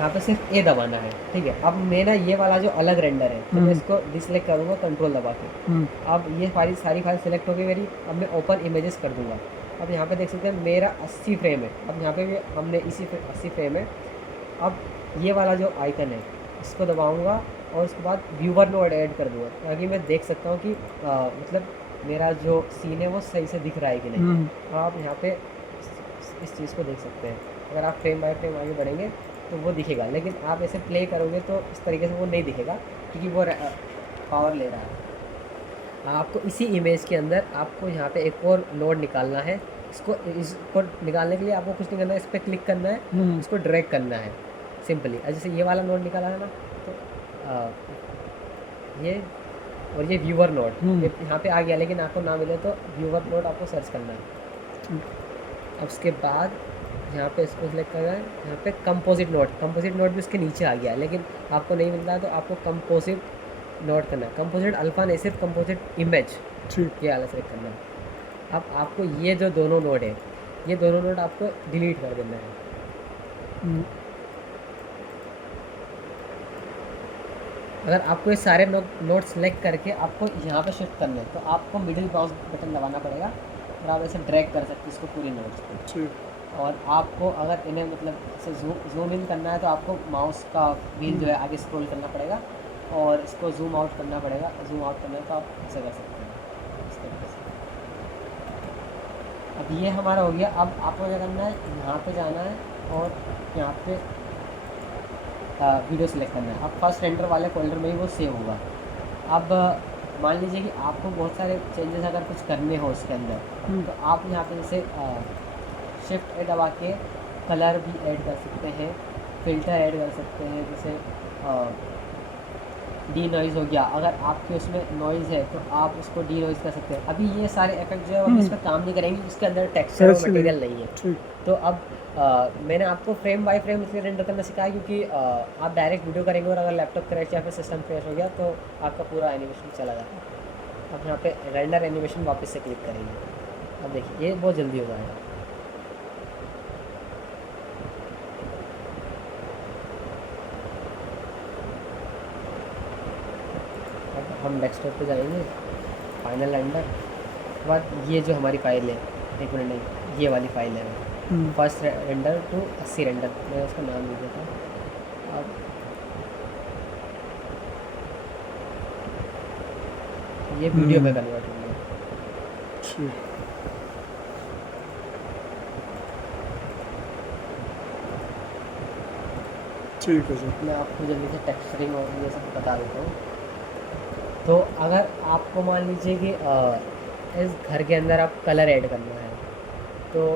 यहाँ पे सिर्फ ए दबाना है, ठीक है। अब मेरा ये वाला जो अलग रेंडर है, तो मैं इसको डिसलेक्ट करूँगा कंट्रोल दबा के। अब ये सारी फाइल सेलेक्ट हो गई मेरी। अब मैं ओपन इमेजेस कर दूँगा। अब यहाँ पे देख सकते हैं मेरा 80 फ्रेम है। अब यहाँ पे भी हमने इसी 80 फ्रेम है। अब ये वाला जो आइकन है इसको दबाऊँगा और उसके बाद व्यूवर नोड ऐड कर दूँगा, ताकि मैं देख सकता हूँ कि मतलब मेरा जो सीन है वो सही से दिख रहा है कि नहीं। आप यहाँ पे इस चीज़ को देख सकते हैं। अगर आप फ्रेम बाय फ्रेम आगे बढ़ेंगे तो वो दिखेगा, लेकिन आप ऐसे प्ले करोगे तो इस तरीके से वो नहीं दिखेगा, क्योंकि वो पावर ले रहा है। आपको इसी इमेज के अंदर आपको यहाँ पे एक और नोड निकालना है। इसको निकालने के लिए आपको कुछ नहीं करना है, इस पर क्लिक करना है, इसको ड्रैग करना है सिंपली। जैसे ये वाला नोड निकाला है ना, तो ये और ये व्यूवर नोड यहाँ पे आ गया, लेकिन आपको ना मिले तो व्यूवर नोड आपको सर्च करना है। अब उसके बाद यहाँ पे इसको सिलेक्ट करना है। यहाँ पे कंपोजिट नोड भी उसके नीचे आ गया है, लेकिन आपको नहीं मिलता है तो आपको कंपोजिट नोड करना है। कंपोजिट अल्फ़ा नहीं, सिर्फ कंपोजिट इमेज, ये वाला सेलेक्ट करना है। अब आपको ये जो दोनों नोड है, ये दोनों नोड आपको डिलीट कर देना है। अगर आपको ये सारे नोड सेलेक्ट करके आपको यहाँ पे शिफ्ट करना है, तो आपको मिडिल माउस बटन दबाना पड़ेगा और आप ऐसे ड्रैग कर सकते हैं इसको पूरी नोट्स को। और आपको अगर इन्हें मतलब ऐसे जूम इन करना है तो आपको माउस का व्हील जो है आगे स्क्रॉल करना पड़ेगा और इसको जूम आउट करना पड़ेगा। जूम आउट करना है तो आप ऐसे कर सकते हैं इस तरीके से। अब ये हमारा हो गया। अब आपको क्या करना है, यहाँ पे जाना है और यहाँ पे वीडियो सेलेक्ट करना है। अब फर्स्ट रेंडर वाले फोल्डर में ही वो सेव होगा। अब मान लीजिए कि आपको बहुत सारे चेंजेस अगर कुछ करने हो उसके अंदर, तो आप यहाँ पे जैसे शिफ्ट ए दबा के कलर भी ऐड कर सकते हैं, फ़िल्टर ऐड कर सकते हैं। जैसे डी नॉइज़ हो गया, अगर आपके उसमें नॉइज़ है तो आप उसको डी नॉइज़ कर सकते हैं। अभी ये सारे इफेक्ट जो है अभी इस पर काम नहीं करेंगे, इसके अंदर टेक्सचर और मटेरियल नहीं है। तो अब मैंने आपको फ्रेम बाय फ्रेम इसलिए रेंडर करना सिखाया क्योंकि आप डायरेक्ट वीडियो करेंगे और अगर लैपटॉप क्रैश या फिर सिस्टम क्रैश हो गया तो आपका पूरा एनिमेशन चला जाता। अब यहाँ पे रेंडर एनिमेशन वापस से क्लिक करेंगे। अब देखिए ये बहुत जल्दी हो जाएगा। अब हम डेस्कटॉप पे जाएंगे, फाइनल रेंडर के बाद ये जो हमारी फाइल है, एक मिनट नहीं, ये वाली फाइल है फर्स्ट रेंडर टू 80 रेंडर, मैंने उसका नाम दे दिया था। अब ये वीडियो में कन्वर्ट हो गया। ठीक है सर, मैं आपको जल्दी से टेक्सचरिंग और ये सब बता देता हूँ। तो अगर आपको मान लीजिए कि इस घर के अंदर आप कलर ऐड करना है, तो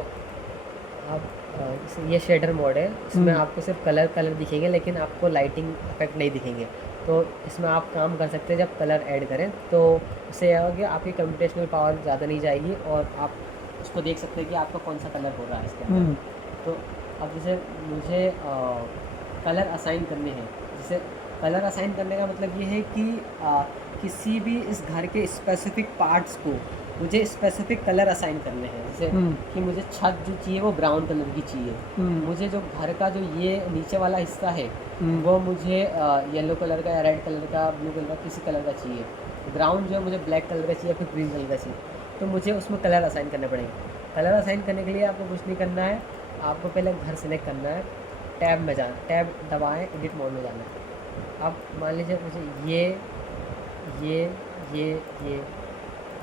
आप ये शेडर मोड है, इसमें आपको सिर्फ कलर दिखेंगे, लेकिन आपको लाइटिंग इफेक्ट नहीं दिखेंगे। तो इसमें आप काम कर सकते हैं जब कलर ऐड करें, तो इससे यह होगा कि आपकी कंप्यूटेशनल पावर ज़्यादा नहीं जाएगी और आप उसको देख सकते हैं कि आपका कौन सा कलर हो रहा है इसके अंदर। तो अब जैसे मुझे कलर असाइन करने हैं, जैसे कलर असाइन करने का मतलब ये है कि किसी भी इस घर के स्पेसिफिक पार्ट्स को मुझे स्पेसिफिक कलर असाइन करने हैं। जैसे कि मुझे छत जो चाहिए वो ब्राउन कलर की चाहिए, मुझे जो घर का जो ये नीचे वाला हिस्सा है वो मुझे येलो कलर का या रेड कलर का, ब्लू कलर का, किसी कलर का चाहिए। ग्राउंड जो है मुझे ब्लैक कलर का चाहिए, फिर ग्रीन कलर का चाहिए, तो मुझे उसमें कलर असाइन करने पड़ेंगे। कलर असाइन करने के लिए आपको कुछ नहीं करना है, आपको पहले घर सेलेक्ट करना है, टैब में जाना, टैब दबाएँ, एडिट मोड में जाना है। अब मान लीजिए मुझे ये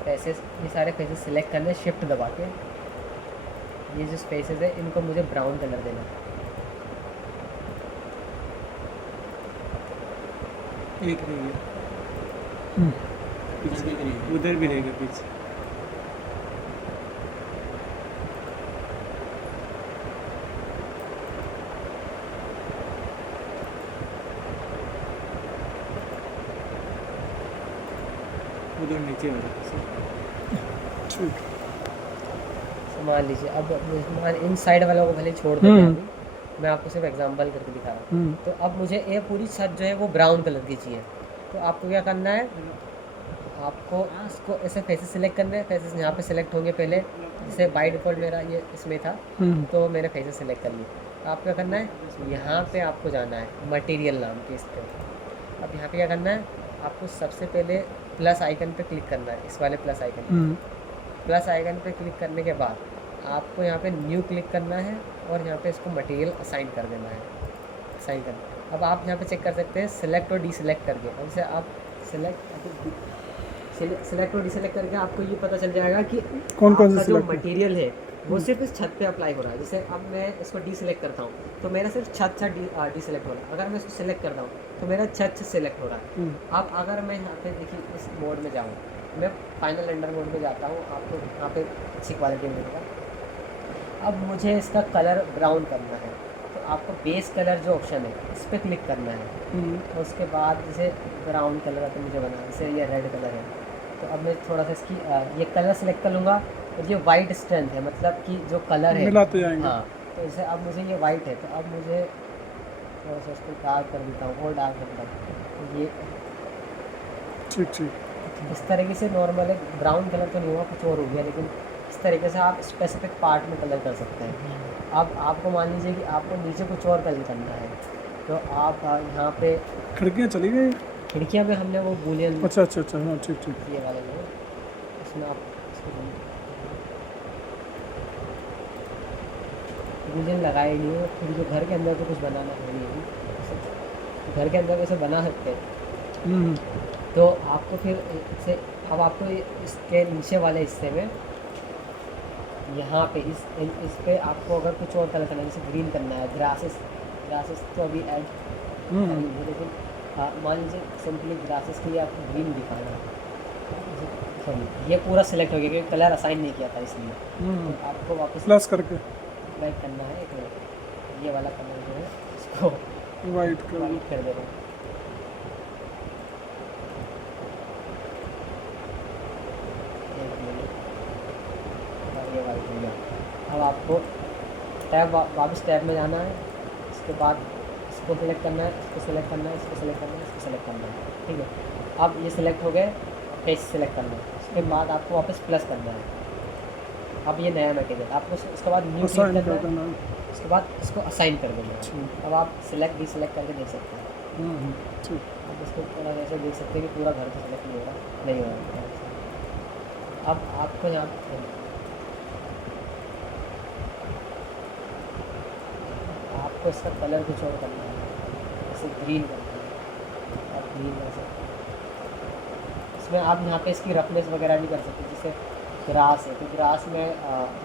फेसेस, ये सारे फेसेस सिलेक्ट करने, शिफ्ट दबा के ये जो स्पेसेस है इनको मुझे ब्राउन कलर देना है। एक उधर भी रहेगा पीछे। उधर नीचे मान लीजिए अब इन साइड वालों को भले छोड़ देते हैं, अभी मैं आपको सिर्फ एग्जांपल करके दिखा रहा हूँ। तो अब मुझे ये पूरी छत जो है वो ब्राउन कलर की चाहिए। तो आपको क्या करना है, आपको इसको ऐसे फेसेस सिलेक्ट करने हैं। फेसेस यहाँ पे सिलेक्ट होंगे पहले, जैसे बाय डिफ़ॉल्ट मेरा ये इसमें था, तो मैंने फेसेस सिलेक्ट कर लिए। आपको क्या करना है, यहाँ पे आपको जाना है मटेरियल नाम के इस पे। अब यहाँ पे क्या करना है, आपको सबसे पहले प्लस आइकन पे क्लिक करना है, इस वाले प्लस आइकन पे। प्लस आइकन पे क्लिक करने के बाद आपको यहाँ पे न्यू क्लिक करना है और यहाँ पे इसको मटेरियल असाइन कर देना है, असाइन कर। अब आप यहाँ पे चेक कर सकते हैं सेलेक्ट और डीसेलेक्ट करके। अब जैसे आप सेलेक्ट और डीसेलेक्ट करके आपको ये पता चल जाएगा कि कौन कौन आपका से जो select है? मटेरियल है वो सिर्फ इस छत पे अप्लाई हो रहा है। जैसे अब मैं इसको डीसेलेक्ट करता हूँ तो मेरा सिर्फ छत डीसेलेक्ट हो रहा है। अगर मैं इसको सेलेक्ट करता हूँ तो मेरा छत सेलेक्ट हो रहा है। अब अगर मैं यहाँ पे देखिए इस मोड में जाऊँ, मैं फाइनल रेंडर मोड में जाता हूँ, आपको यहाँ पे अच्छी क्वालिटी मिलेगा। अब मुझे इसका कलर ब्राउन करना है तो आपको बेस कलर जो ऑप्शन है इस पर क्लिक करना है। और उसके बाद जैसे ब्राउन कलर का तो मुझे बना, जैसे ये रेड कलर है तो अब मैं थोड़ा सा इसकी ये कलर सेलेक्ट कर लूँगा और ये वाइट स्ट्रेंथ है, मतलब कि जो कलर है मिलाते जाएंगे। हाँ। तो जैसे अब मुझे ये वाइट है तो अब मुझे थोड़ा सा इसको डार्क कर देता हूँ और डार्क करता हूँ। तो ये ठीक ठीक। इस तरीके से नॉर्मल है, ब्राउन कलर तो नहीं हुआ, कुछ और हो गया, लेकिन इस तरीके से आप स्पेसिफिक पार्ट में कलर कर सकते हैं। अब आपको मान लीजिए कि आपको नीचे कुछ और कलर करना है तो आप यहाँ पे खिड़कियाँ चली गई। खिड़कियाँ में हमने वो बूलियन अच्छा अच्छा अच्छा, हाँ ठीक ठीक। ये वाले जो इसमें आप इसको बूलियन लगाए नहीं हो, फिर जो घर के अंदर तो कुछ बनाना है नहीं, घर के अंदर वैसे बना सकते हैं। तो आपको फिर से अब आपको इसके नीचे वाले हिस्से में यहाँ पे इस पे आपको अगर कुछ और कलर करना है, जैसे ग्रीन करना है, ग्रासेस तो अभी ऐड करेंगे, लेकिन मान लीजिए सिंपली ग्रासेस के लिए आपको ग्रीन दिखाना है। सॉरी ये पूरा सिलेक्ट हो गया क्योंकि कलर असाइन नहीं किया था इसलिए। तो आपको वापस प्लस करके अप्लाई करना है, एक मिनट, ये वाला कलर जो है इसको वाइट कर वाइट कर देना। ये वाइट हो गया। अब आपको टैब वापस टैब में जाना है, इसके बाद इसको सेलेक्ट करना है, इसको सेलेक्ट करना है, इसको सेलेक्ट करना है, इसको सेलेक्ट करना है, ठीक है। अब ये सिलेक्ट हो गए, फेस सेलेक्ट करना है, उसके बाद आपको वापस प्लस करना है। अब ये नया मटेरियल आपको उसके बाद न्यू क्लिक असाइन करना कर है, देना। उसके बाद इसको असाइन कर देना है। अब आप सिलेक्ट डिसलेक्ट करके देख सकते हैं। ठीक। अब इसको थोड़ा ऐसे देख सकते हैं कि पूरा घर तो सेलेक्ट नहीं हो रहा, नहीं हो रहा। अब आपको यहाँ आपको इसका कलर कुछ और करना है, जैसे ग्रीन करना है, आप ग्रीन कर सकते हैं। इसमें आप यहाँ पे इसकी रफनेस वगैरह भी कर सकते हैं, जैसे ग्रास है तो ग्रास में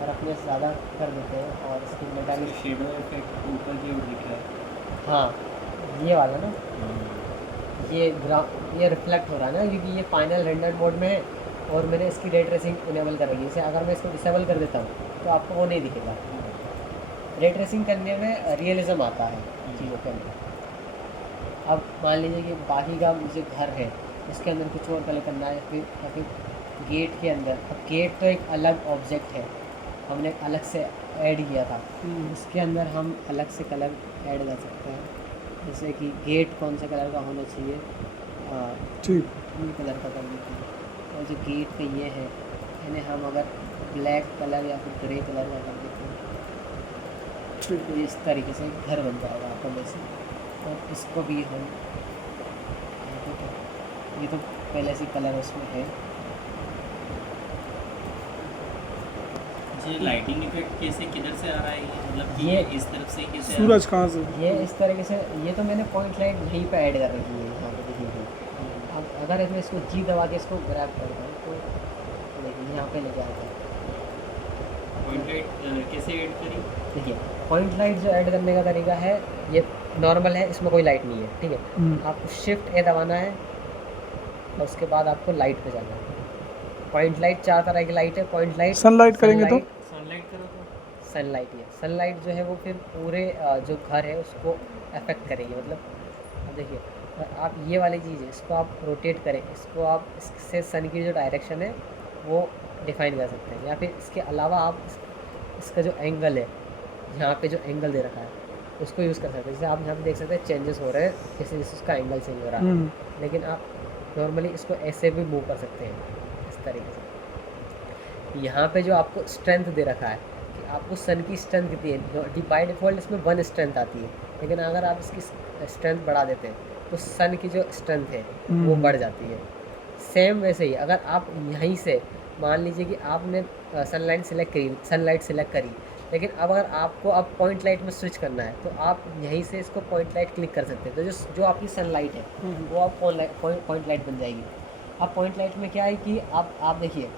रफनेस ज़्यादा कर देते हैं और इसकी मेटालिक शेडो इफेक्ट ऊपर जो दिख रहा है। हाँ ये वाला ना, ये रिफ्लेक्ट हो रहा है ना क्योंकि ये फाइनल रेंडर मोड में है और मैंने इसकी रे ट्रेसिंग इनेबल कर रखी है। जैसे अगर मैं इसको डिसेबल कर देता हूँ तो आपको वो नहीं दिखेगा। रे ट्रेसिंग करने में रियलिज्म आता है चीज़ों के अंदर। अब मान लीजिए कि बाकी का मुझे घर है उसके अंदर कुछ और कलर करना है, फिर गेट के अंदर, अब गेट तो एक अलग ऑब्जेक्ट है, हमने अलग से ऐड किया था, उसके अंदर हम अलग से कलर ऐड कर सकते हैं। जैसे कि गेट कौन से कलर का होना चाहिए, ठीक। ब्लू कलर का कर देते हैं। और जो गेट पे ये है इन्हें हम अगर ब्लैक कलर या फिर ग्रे कलर का कर देते हैं तो इस तरीके से घर बन जाएगा आपको वैसे। और इसको भी हम ये तो पहले से कलर उसमें है। ये लाइटिंग इफेक्ट कैसे किधर से आ रहा है, ये मतलब कि ये इस तरफ से कैसे आ सूरज कहाँ से? ये इस तरीके से, ये तो मैंने पॉइंट लाइट यहीं पे ऐड कर रखी है यहाँ पे देखिए। अब अगर इसमें इसको जी दबा के इसको ग्रैब करता हूँ तो देखिए यहाँ पे लेके आता है। पॉइंट लाइट कैसे ऐड करी? देखिए पॉइंट लाइट जो ऐड करने का तरीका है ये नॉर्मल है, इसमें कोई लाइट नहीं है, ठीक है। आपको शिफ्ट ए दबाना है और उसके बाद आपको लाइट पे जाना है। पॉइंट लाइट 4 तरह की लाइट है। पॉइंट लाइट सनलाइट करेंगे तो सनलाइट करो तो सनलाइट है, सनलाइट जो है वो फिर पूरे जो घर है उसको अफेक्ट करेगी। मतलब अब देखिए आप ये वाली चीज़ है, इसको आप रोटेट करें, इसको आप इससे सन की जो डायरेक्शन है वो डिफाइन कर सकते हैं, या फिर इसके अलावा आप इसका जो एंगल है, यहाँ पे जो एंगल दे रखा है उसको यूज़ कर सकते हैं। जैसे आप यहाँ पे देख सकते हैं चेंजेस हो रहे हैं, जैसे जैसे उसका एंगल चेंज हो रहा है, लेकिन आप नॉर्मली इसको ऐसे भी मूव कर सकते हैं इस तरीके से। यहाँ पे जो आपको स्ट्रेंथ दे रखा है कि आपको सन की स्ट्रेंथ कितनी है, बाई डिफ़ॉल्ट इसमें 1 स्ट्रेंथ आती है, लेकिन अगर आप इसकी स्ट्रेंथ बढ़ा देते हैं तो सन की जो स्ट्रेंथ है वो बढ़ जाती है। सेम वैसे ही अगर आप यहीं से मान लीजिए कि आपने सनलाइट सेलेक्ट करी, लेकिन अब अगर आपको अब पॉइंट लाइट में स्विच करना है तो आप यहीं से इसको पॉइंट लाइट क्लिक कर सकते हैं, तो जो आपकी सनलाइट है वो आप पॉइंट लाइट बन जाएगी। अब पॉइंट लाइट में क्या है कि आप देखिए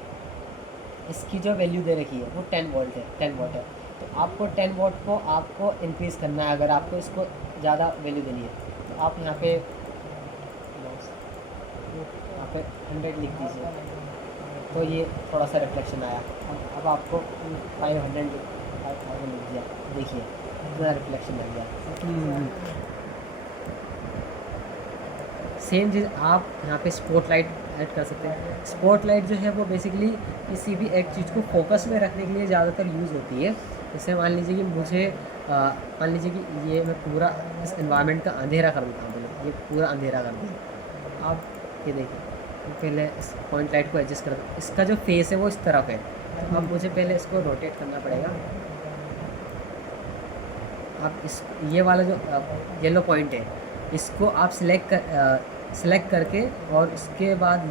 इसकी जो वैल्यू दे रखी है वो 10 वोल्ट है, 10 वोल्ट है, तो आपको 10 वोल्ट को आपको इंक्रीज़ करना है। अगर आपको इसको ज़्यादा वैल्यू देनी है तो आप यहाँ पे 100 लिख दीजिए, तो ये थोड़ा सा रिफ्लेक्शन आया। अब आपको 500 लिख दिया, देखिए इतना रिफ्लेक्शन लग गया। सेम चीज़ आप यहाँ पे स्पॉट लाइट ऐड कर सकते हैं। स्पॉट लाइट जो है वो बेसिकली किसी भी एक चीज़ को फोकस में रखने के लिए ज़्यादातर यूज़ होती है। जैसे मान लीजिए कि मान लीजिए कि ये मैं पूरा इस एनवायरनमेंट का अंधेरा कर देता हूँ, ये पूरा अंधेरा कर दिया। आप ये देखिए, तो पहले इस पॉइंट लाइट को एडजस्ट कर, इसका जो फेस है वो इस तरफ है, तो अब मुझे पहले इसको रोटेट करना पड़ेगा। आप इस ये वाला जो येलो पॉइंट है इसको आप सेलेक्ट करके और उसके बाद